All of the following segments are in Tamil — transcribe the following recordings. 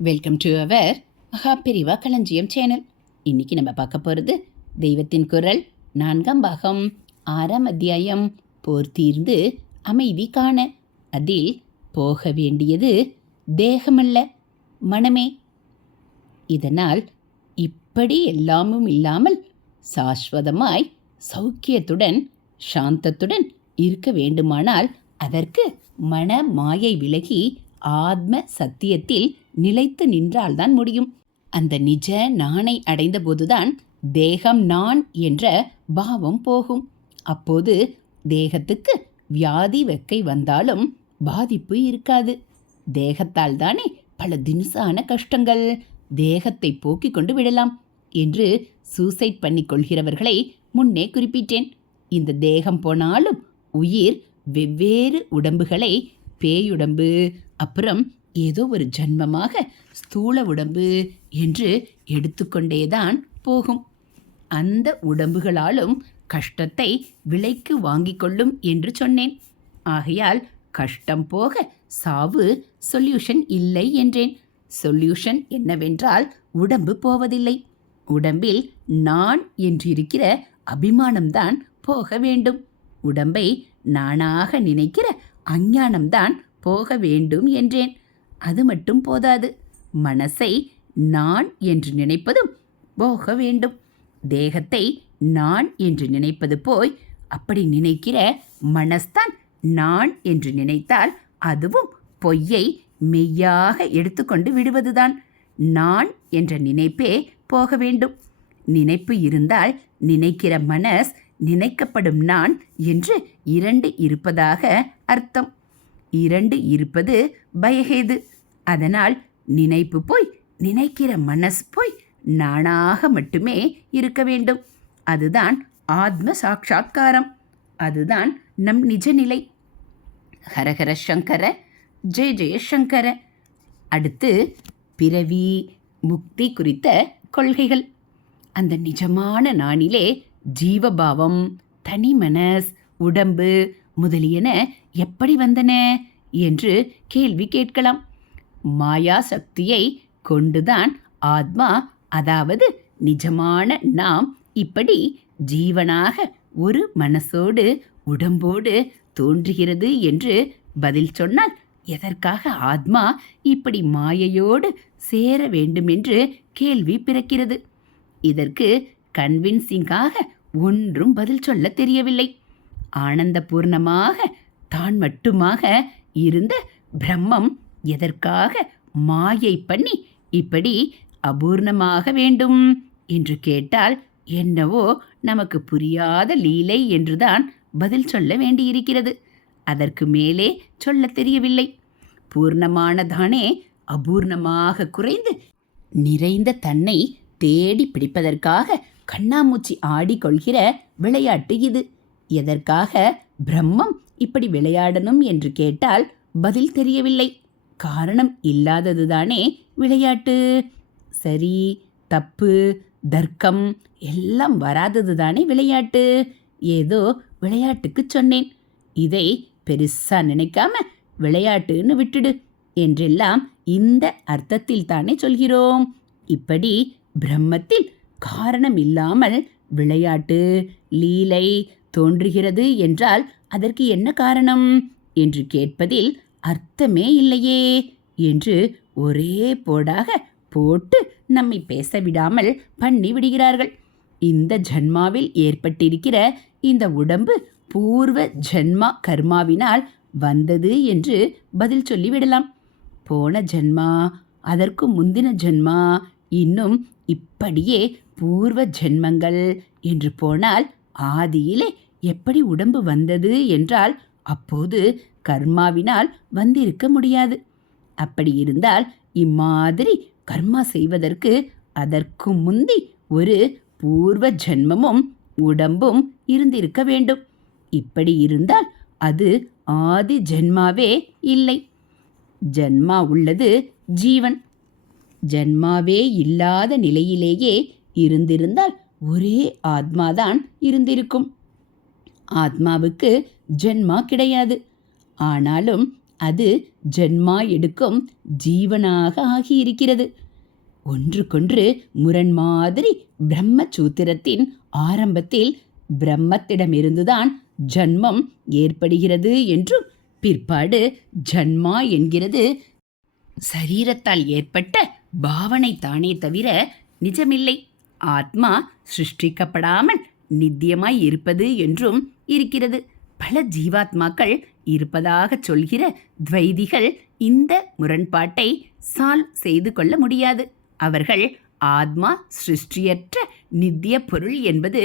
வெல்கம் டு அவர் மகாபிரிவா களஞ்சியம் சேனல். இன்னைக்கு நம்ம பார்க்க போகிறது தெய்வத்தின் குரல் 4ஆம் பாகம் 6ஆம் அத்தியாயம் போர் தீர்ந்து அமைதி காண. அதில் போக வேண்டியது தேகமல்ல மனமே. இதனால் இப்படி எல்லாமும் இல்லாமல் சாஸ்வதமாய் சௌக்கியத்துடன் சாந்தத்துடன் இருக்க வேண்டுமானால் அதற்கு மன மாயை விலகி ஆத்ம சத்தியத்தில் நிலைத்து நின்றால்தான் முடியும். அந்த நிஜ நானை அடைந்த போதுதான் தேகம் நான் என்ற பாவம் போகும். அப்போது தேகத்துக்கு வியாதி வெக்கை வந்தாலும் பாதிப்பு இருக்காது. தேகத்தால் தானே பல தினசான கஷ்டங்கள். தேகத்தை போக்கிக் கொண்டு விடலாம் என்று சூசைட் பண்ணி கொள்கிறவர்களை முன்னே குறிப்பிட்டேன். இந்த தேகம் போனாலும் உயிர் வெவ்வேறு உடம்புகளை, பேயுடம்பு, அப்புறம் ஏதோ ஒரு ஜன்மமாக ஸ்தூல உடம்பு என்று எடுத்துக்கொண்டேதான் போகும். அந்த உடம்புகளாலும் கஷ்டத்தை விலைக்கு வாங்கிக் கொள்ளும் என்று சொன்னேன். ஆகையால் கஷ்டம் போக சாவு சொல்யூஷன் இல்லை என்றேன். சொல்யூஷன் என்னவென்றால் உடம்பு போவதில்லை. உடம்பில் நான் என்றிருக்கிற அபிமானம்தான் போக வேண்டும். உடம்பை நானாக நினைக்கிற அஞ்ஞானம்தான் போக வேண்டும் என்றேன். அது மட்டும் போதாது, மனசை நான் என்று நினைப்பதும் போக வேண்டும். தேகத்தை நான் என்று நினைப்பது போய் அப்படி நினைக்கிற மனஸ்தான் நான் என்று நினைத்தால் அதுவும் பொய்யை மெய்யாக எடுத்துக்கொண்டு விடுவதுதான். நான் என்ற நினைப்பே போக வேண்டும். நினைப்பு இருந்தால் நினைக்கிற மனஸ், நினைக்கப்படும் நான் என்று இரண்டு இருப்பதாக அர்த்தம். இரண்டு இருப்பது பயஹேது. அதனால் நினைப்பு போய் நினைக்கிற மனஸ் போய் நானாக மட்டுமே இருக்க வேண்டும். அதுதான் ஆத்ம சாட்சா்காரம். அதுதான் நம் நிஜநிலை. ஹரஹர சங்கர, ஜெய ஜெய சங்கர. அடுத்து பிறவி முக்தி குறித்த கொள்கைகள். அந்த நிஜமான நானிலே ஜீவபாவம், தனி மனஸ், உடம்பு முதலியன எப்படி வந்தன என்று கேள்வி கேட்கலாம். மாயா சக்தியை கொண்டுதான் ஆத்மா, அதாவது நிஜமான நாம் இப்படி ஜீவனாக ஒரு மனசோடு உடம்போடு தோன்றுகிறது என்று பதில் சொன்னால் எதற்காக ஆத்மா இப்படி மாயையோடு சேர வேண்டுமென்று கேள்வி பிறக்கிறது. இதற்கு கன்வின்சிங்காக ஒன்றும் பதில் சொல்ல தெரியவில்லை. ஆனந்த பூர்ணமாக தான் மட்டுமாக இருந்த பிரம்மம் எதற்காக மாயை பண்ணி இப்படி அபூர்ணமாக வேண்டும் என்று கேட்டால் என்னவோ நமக்கு புரியாத லீலை என்றுதான் பதில் சொல்ல வேண்டியிருக்கிறது. அதற்கு மேலே சொல்ல தெரியவில்லை. பூர்ணமானதானே அபூர்ணமாக குறைந்து நிறைந்த தன்னை தேடி பிடிப்பதற்காக கண்ணாமூச்சி ஆடிக்கொள்கிற விளையாட்டு இது. எதற்காக பிரம்மம் இப்படி விளையாடணும் என்று கேட்டால் பதில் தெரியவில்லை. காரணம் இல்லாததுதானே விளையாட்டு. சரி, தப்பு, தர்க்கம் எல்லாம் வராததுதானே விளையாட்டு. ஏதோ விளையாட்டுக்கு சொன்னேன், இதை பெருசா நினைக்காம விளையாட்டுன்னு விட்டுடு என்றெல்லாம் இந்த அர்த்தத்தில் தானே சொல்கிறோம். இப்படி பிரம்மத்தில் காரணம் இல்லாமல் விளையாட்டு, லீலை தோன்றுகிறது என்றால் அதற்கு என்ன காரணம் என்று கேட்பதில் அர்த்தமே இல்லையே என்று ஒரே போடாக போட்டு நம்மை பேச விடாமல் பண்ணி விடுகிறார்கள். இந்த ஜன்மாவில் ஏற்பட்டிருக்கிற இந்த உடம்பு பூர்வ ஜன்மா கர்மாவினால் வந்தது என்று பதில் சொல்லிவிடலாம். போன ஜன்மா, அதற்கு முந்தின ஜன்மா, இன்னும் இப்படியே பூர்வ ஜென்மங்கள் என்று போனால் ஆதியிலே எப்படி உடம்பு வந்தது என்றால் அப்போது கர்மாவினால் வந்திருக்க முடியாது. அப்படி இருந்தால் இம்மாதிரி கர்மா செய்வதற்கு அதற்கு முந்தி ஒரு பூர்வ ஜென்மமும் உடம்பும் இருந்திருக்க வேண்டும். இப்படி இருந்தால் அது ஆதி ஜென்மாவே இல்லை. ஜென்மா உள்ளது ஜீவன். ஜன்மாவே இல்லாத நிலையிலேயே இருந்திருந்தால் ஒரே ஆத்மாதான் இருந்திருக்கும். ஆத்மாவுக்கு ஜென்மா கிடையாது. ஆனாலும் அது ஜென்மா எடுக்கும் ஜீவனாக ஆகியிருக்கிறது. ஒன்றுக்கொன்று முரண் மாதிரி பிரம்மசூத்திரத்தின் ஆரம்பத்தில் பிரம்மத்திடமிருந்துதான் ஜன்மம் ஏற்படுகிறது என்றும், பிற்பாடு ஜன்மா என்கிறது சரீரத்தால் ஏற்பட்ட பாவனை தானே தவிர நிஜமில்லை, ஆத்மா சிருஷ்டிக்கப்படாமல் நித்தியமாய் இருப்பது என்றும் இருக்கிறது. பல ஜீவாத்மாக்கள் இருப்பதாக சொல்கிற துவைதிகள் இந்த முரண்பாட்டை சால்வ் செய்து கொள்ள முடியாது. அவர்கள் ஆத்மா சிருஷ்டியற்ற நித்திய பொருள் என்பது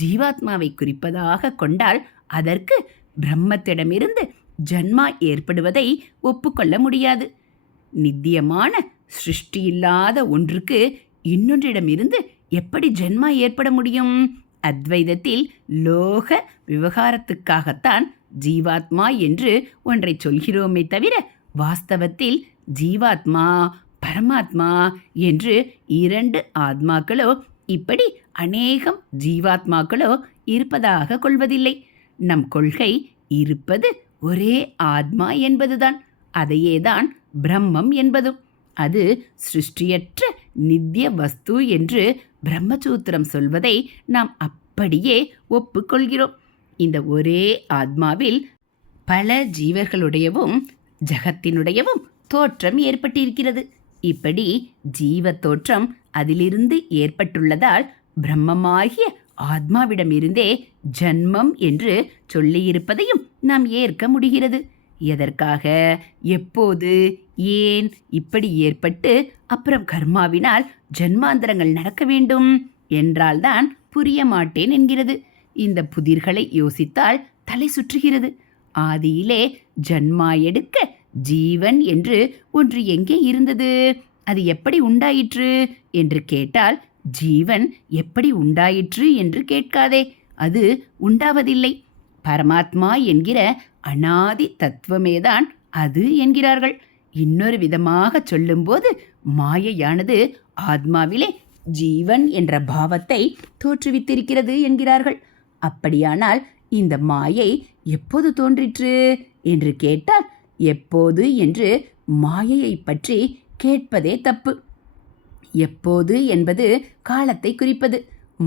ஜீவாத்மாவை குறிப்பதாக கொண்டால் அதற்கு பிரம்மத்திடமிருந்து ஜன்மா ஏற்படுவதை ஒப்புக்கொள்ள முடியாது. நித்தியமான சிருஷ்டியில்லாத ஒன்றுக்கு இன்னொன்றிடமிருந்து எப்படி ஜென்மா ஏற்பட முடியும்? அத்வைதத்தில் லோக விவகாரத்துக்காகத்தான் ஜீவாத்மா என்று ஒன்றை சொல்கிறோமே தவிர, வாஸ்தவத்தில் ஜீவாத்மா பரமாத்மா என்று இரண்டு ஆத்மாக்களோ இப்படி அநேகம் ஜீவாத்மாக்களோ இருப்பதாக கொள்வதில்லை. நம் கொள்கை இருப்பது ஒரே ஆத்மா என்பதுதான். அதையேதான் பிரம்மம் என்பதும். அது சிருஷ்டியற்ற நித்திய வஸ்து என்று பிரம்மசூத்திரம் சொல்வதை நாம் அப்படியே ஒப்புக்கொள்கிறோம். இந்த ஒரே ஆத்மாவில் பல ஜீவர்களுடையவும் ஜகத்தினுடையவும் தோற்றம் ஏற்பட்டிருக்கிறது. இப்படி ஜீவ தோற்றம் அதிலிருந்து ஏற்பட்டுள்ளதால் பிரம்மமாகிய ஆத்மாவிடமிருந்தே ஜன்மம் என்று சொல்லியிருப்பதையும் நாம் ஏற்க முடிகிறது. எதற்காக, எப்போது, ஏன் இப்படி ஏற்பட்டு அப்புறம் கர்மாவினால் ஜன்மாந்தரங்கள் நடக்க வேண்டும் என்றால்தான் புரிய மாட்டேன் என்கிறது. இந்த புதிர்களை யோசித்தால் தலை சுற்றுகிறது. ஆதியிலே ஜன்மா எடுக்க ஜீவன் என்று ஒன்று எங்கே இருந்தது? அது எப்படி உண்டாயிற்று என்று கேட்டால், ஜீவன் எப்படி உண்டாயிற்று என்று கேட்காதே, அது உண்டாவதில்லை. பரமாத்மா என்கிற அனாதி தத்துவமேதான் அது என்கிறார்கள். இன்னொரு விதமாக சொல்லும்போது மாயையானது ஆத்மாவிலே ஜீவன் என்ற பாவத்தை தோற்றுவித்திருக்கிறது என்கிறார்கள். அப்படியானால் இந்த மாயை எப்போது தோன்றிற்று என்று கேட்டால், எப்போது என்று மாயையை பற்றி கேட்பதே தப்பு. எப்போது என்பது காலத்தை குறிப்பது.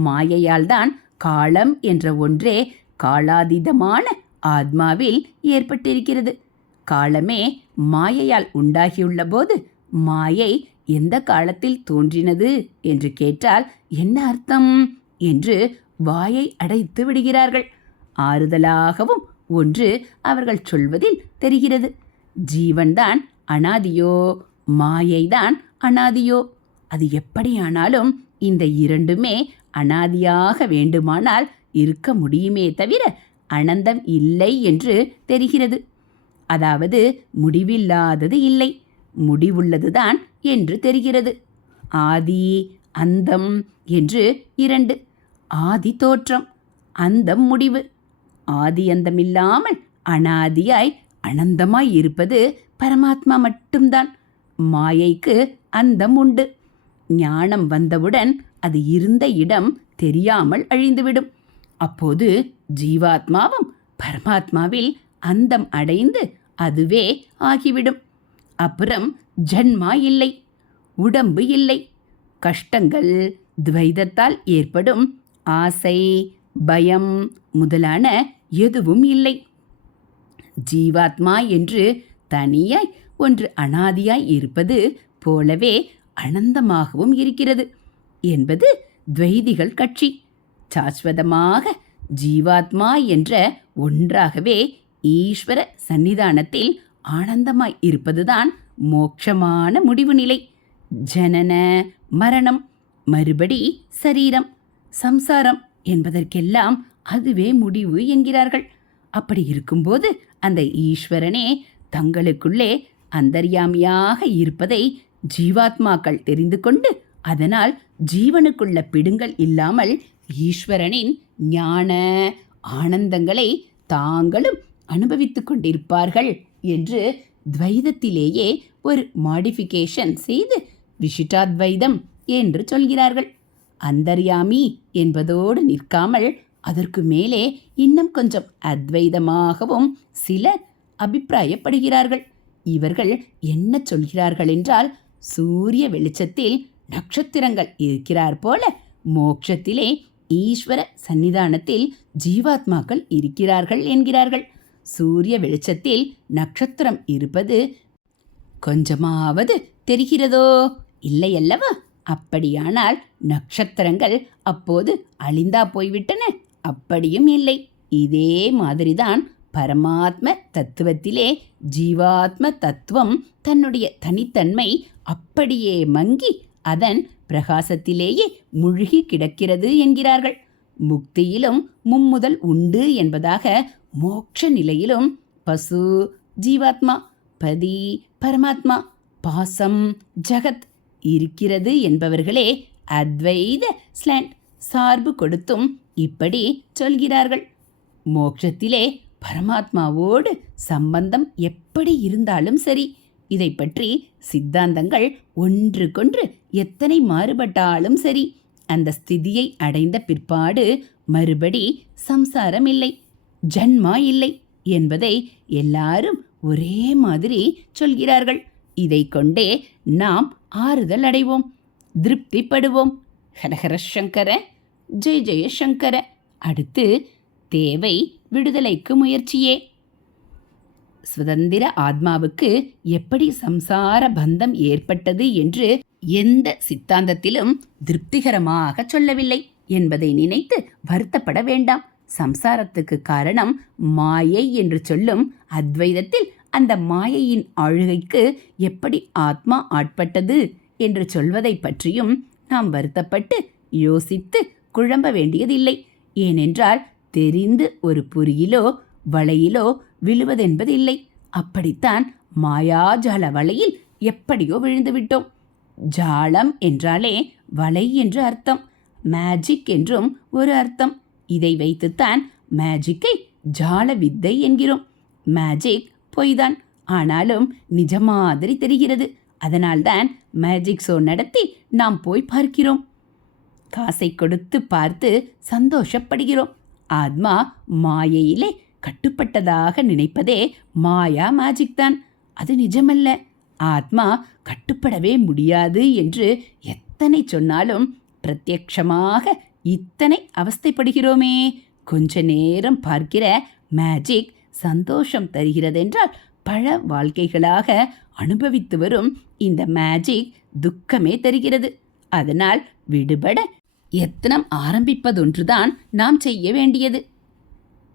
மாயையால் தான் காலம் என்ற ஒன்றே காலாதீதமான ஆத்மாவில் ஏற்பட்டிருக்கிறது. காலமே மாயையால் உண்டாகியுள்ள போது மாயை எந்த காலத்தில் தோன்றினது என்று கேட்டால் என்ன அர்த்தம் என்று வாயை அடைத்து விடுகிறார்கள். ஆறுதலாகவும் ஒன்று அவர்கள் சொல்வதில் தெரிகிறது. ஜீவன்தான் அனாதியோ, மாயைதான் அனாதியோ? அது எப்படியானாலும் இந்த இரண்டுமே அனாதியாக வேண்டுமானால் இருக்க முடியுமே தவிர அனந்தம் இல்லை என்று தெரிகிறது. அதாவது முடிவில்லாதது இல்லை, முடிவுள்ளதுதான் என்று தெரிகிறது. ஆதி அந்தம் என்று இரண்டு. ஆதி தோற்றம், அந்தம் முடிவு. ஆதி அந்தமில்லாமல் அனாதியாய் அனந்தமாய் இருப்பது பரமாத்மா மட்டும்தான். மாயைக்கு அந்தம் உண்டு. ஞானம் வந்தவுடன் அது இருந்த இடம் தெரியாமல் அழிந்துவிடும். அப்போது ஜீவாத்மாவும் பரமாத்மாவில் அந்தம் அடைந்து அதுவே ஆகிவிடும். அப்புறம் ஜன்மா இல்லை, உடம்பு இல்லை, கஷ்டங்கள், துவைதத்தால் ஏற்படும் ஆசை, பயம் முதலான எதுவும் இல்லை. ஜீவாத்மா என்று தனியாய் ஒன்று அனாதியாய் இருப்பது போலவே அனந்தமாகவும் இருக்கிறது என்பது துவைதிகள் கட்சி. சாஸ்வதமாக ஜீவாத்மா என்ற ஒன்றாகவே ஈஸ்வர சன்னிதானத்தில் ஆனந்தமாய் இருப்பதுதான் மோட்சமான முடிவு நிலை. ஜனன மரணம், மறுபடி சரீரம், சம்சாரம் என்பதற்கெல்லாம் அதுவே முடிவு என்கிறார்கள். அப்படி இருக்கும்போது அந்த ஈஸ்வரனே தங்களுக்குள்ளே அந்தர்யாமியாக இருப்பதை ஜீவாத்மாக்கள் தெரிந்து கொண்டு அதனால் ஜீவனுக்குள்ள பிடுங்கல் இல்லாமல் ஈஸ்வரனின் ஞான ஆனந்தங்களை தாங்களும் அனுபவித்து கொண்டிருப்பார்கள் என்று துவைதத்திலேயே ஒரு மாடிஃபிகேஷன் செய்து விசிட்டாத்வைதம் என்று சொல்கிறார்கள். அந்தர்யாமி என்பதோடு நிற்காமல் அதற்கு மேலே இன்னும் கொஞ்சம் அத்வைதமாகவும் சிலர் அபிப்பிராயப்படுகிறார்கள். இவர்கள் என்ன சொல்கிறார்கள் என்றால், சூரிய வெளிச்சத்தில் நட்சத்திரங்கள் இருக்கிறார் போல மோட்சத்திலே ஈஸ்வர சன்னிதானத்தில் ஜீவாத்மாக்கள் இருக்கிறார்கள் என்கிறார்கள். சூரிய வெளிச்சத்தில் நட்சத்திரம் இருப்பது கொஞ்சமாவது தெரிகிறதோ? இல்லையல்லவா? அப்படியானால் நட்சத்திரங்கள் அப்போது அழிந்தா போய்விட்டன? அப்படியும் இல்லை. இதே மாதிரிதான் பரமாத்ம தத்துவத்திலே ஜீவாத்ம தத்துவம் தன்னுடைய தனித்தன்மை அப்படியே மங்கி அதன் பிரகாசத்திலேயே முழுகி கிடக்கிறது என்கிறார்கள். முக்தியிலும் மும்முதல் உண்டு என்பதாக மோட்ச நிலையிலும் பசு ஜீவாத்மா, பதி பரமாத்மா, பாசம் ஜகத் இருக்கிறது என்பவர்களே அத்வைத ஸ்லாண்ட் சார்பு கொடுத்தும் இப்படி சொல்கிறார்கள். மோட்சத்திலே பரமாத்மாவோடு சம்பந்தம் எப்படி இருந்தாலும் சரி, இதை பற்றி சித்தாந்தங்கள் ஒன்றுக்கொன்று எத்தனை மாறுபட்டாலும் சரி, அந்த ஸ்திதியை அடைந்த பிற்பாடு மறுபடி சம்சாரம் இல்லை, ஜன்மா இல்லை என்பதை எல்லாரும் ஒரே மாதிரி சொல்கிறார்கள். இதை கொண்டே நாம் ஆறுதல் அடைவோம், திருப்திப்படுவோம். ஹரஹர சங்கர, ஜெய ஜெய சங்கர. அடுத்து தேவை விடுதலைக்கு முயற்சியே. சுதந்திர ஆத்மாவுக்கு எப்படி சம்சார பந்தம் ஏற்பட்டது என்று எந்த சித்தாந்தத்திலும் திருப்திகரமாக சொல்லவில்லை என்பதை நினைத்து வருத்தப்பட வேண்டாம். சம்சாரத்துக்கு காரணம் மாயை என்று சொல்லும் அத்வைதத்தில் அந்த மாயையின் ஆளுகைக்கு எப்படி ஆத்மா ஆட்பட்டது என்று சொல்வதை பற்றியும் நாம் வருத்தப்பட்டு யோசித்து குழம்ப வேண்டியதில்லை. ஏனென்றால் தெரிந்து ஒரு பொறியிலோ வலையிலோ விழுவதென்பதில்லை. அப்படித்தான் மாயாஜால வலையில் எப்படியோ விழுந்துவிட்டோம். ஜாலம் என்றாலே வலை என்று அர்த்தம், மேஜிக் என்றும் ஒரு அர்த்தம். இதை வைத்துத்தான் மேஜிக்கை ஜால வித்தை என்கிறோம். மேஜிக் பொய்தான், ஆனாலும் நிஜ மாதிரி தெரிகிறது. அதனால்தான் மேஜிக் ஷோ நடத்தி நாம் போய் பார்க்கிறோம், காசை கொடுத்து பார்த்து சந்தோஷப்படுகிறோம். ஆத்மா மாயையிலே கட்டுப்பட்டதாக நினைப்பதே மாயா மேஜிக் தான், அது நிஜமல்ல. ஆத்மா கட்டுப்படவே முடியாது என்று எத்தனை சொன்னாலும் பிரத்யக்ஷமாக இத்தனை அவஸ்தைப்படுகிறோமே. கொஞ்ச நேரம் பார்க்கிற மேஜிக் சந்தோஷம் தருகிறதென்றால் பல வாழ்க்கைகளாக அனுபவித்து வரும் இந்த மேஜிக் துக்கமே தருகிறது. அதனால் விடுபட யத்னம் ஆரம்பிப்பதொன்றுதான் நாம் செய்ய வேண்டியது.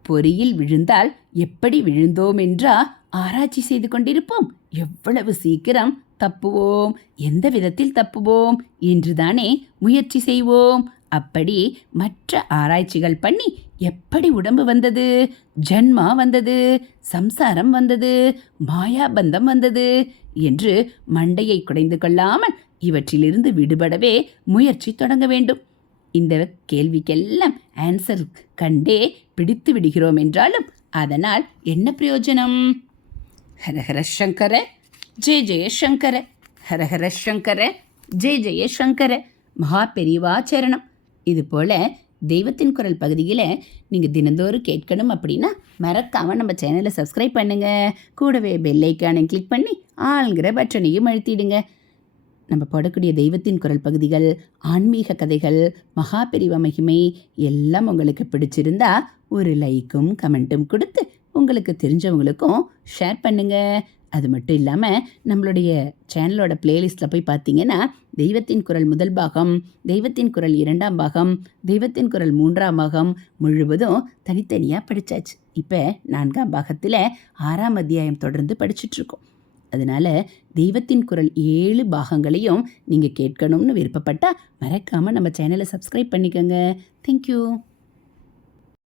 பொறியில் விழுந்தால் எப்படி விழுந்தோம் என்றா ஆராய்ச்சி செய்து கொண்டிருப்போம். எவ்வளவு சீக்கிரம் தப்புவோம், எந்த விதத்தில் தப்புவோம் என்றுதானே முயற்சி செய்வோம். அப்படி மற்ற ஆராய்ச்சிகள் பண்ணி எப்படி உடம்பு வந்தது, ஜன்மா வந்தது, சம்சாரம் வந்தது, மாயாபந்தம் வந்தது என்று மண்டையை குடைந்து கொள்ளாமல் இவற்றிலிருந்து விடுபடவே முயற்சி தொடங்க வேண்டும். இந்த கேள்விக்கெல்லாம் ஆன்சர் கண்டே பிடித்து விடுகிறோம் என்றாலும் அதனால் என்ன பிரயோஜனம்? ஹரஹர சங்கர, ஜெய ஜெய சங்கர. ஹரஹர சங்கர, ஜெய ஜெய சங்கர. மகா பெரிவா சரணம். இதுபோல் தெய்வத்தின் குரல் பகுதியில் நீங்கள் தினந்தோறும் கேட்கணும் அப்படின்னா மறக்காமல் நம்ம சேனலை சப்ஸ்கிரைப் பண்ணுங்கள். கூடவே பெல் ஐக்கானை கிளிக் பண்ணி ஆளுங்கிற பட்டனையும் அழுத்திடுங்க. நம்ம போடக்கூடிய தெய்வத்தின் குரல் பகுதிகள், ஆன்மீக கதைகள், மகா பெரிவா மகிமை எல்லாம் உங்களுக்கு பிடிச்சிருந்தா ஒரு லைக்கும் கமெண்ட்டும் கொடுத்து உங்களுக்கு தெரிஞ்சவங்களுக்கும் ஷேர் பண்ணுங்கள். அது மட்டும் இல்லாமல் நம்மளுடைய சேனலோட பிளேலிஸ்ட்டில் போய் பார்த்தீங்கன்னா தெய்வத்தின் குரல் முதல் பாகம், தெய்வத்தின் குரல் இரண்டாம் பாகம், தெய்வத்தின் குரல் மூன்றாம் பாகம் முழுவதும் தனித்தனியாக படித்தாச்சு. இப்போ 4ஆம் பாகத்தில் 6ஆம் அத்தியாயம் தொடர்ந்து படிச்சுட்ருக்கோம். அதனால் தெய்வத்தின் குரல் 7 பாகங்களையும் நீங்கள் கேட்கணும்னு விருப்பப்பட்டால் மறக்காமல் நம்ம சேனலை சப்ஸ்கிரைப் பண்ணிக்கோங்க. தேங்க்யூ.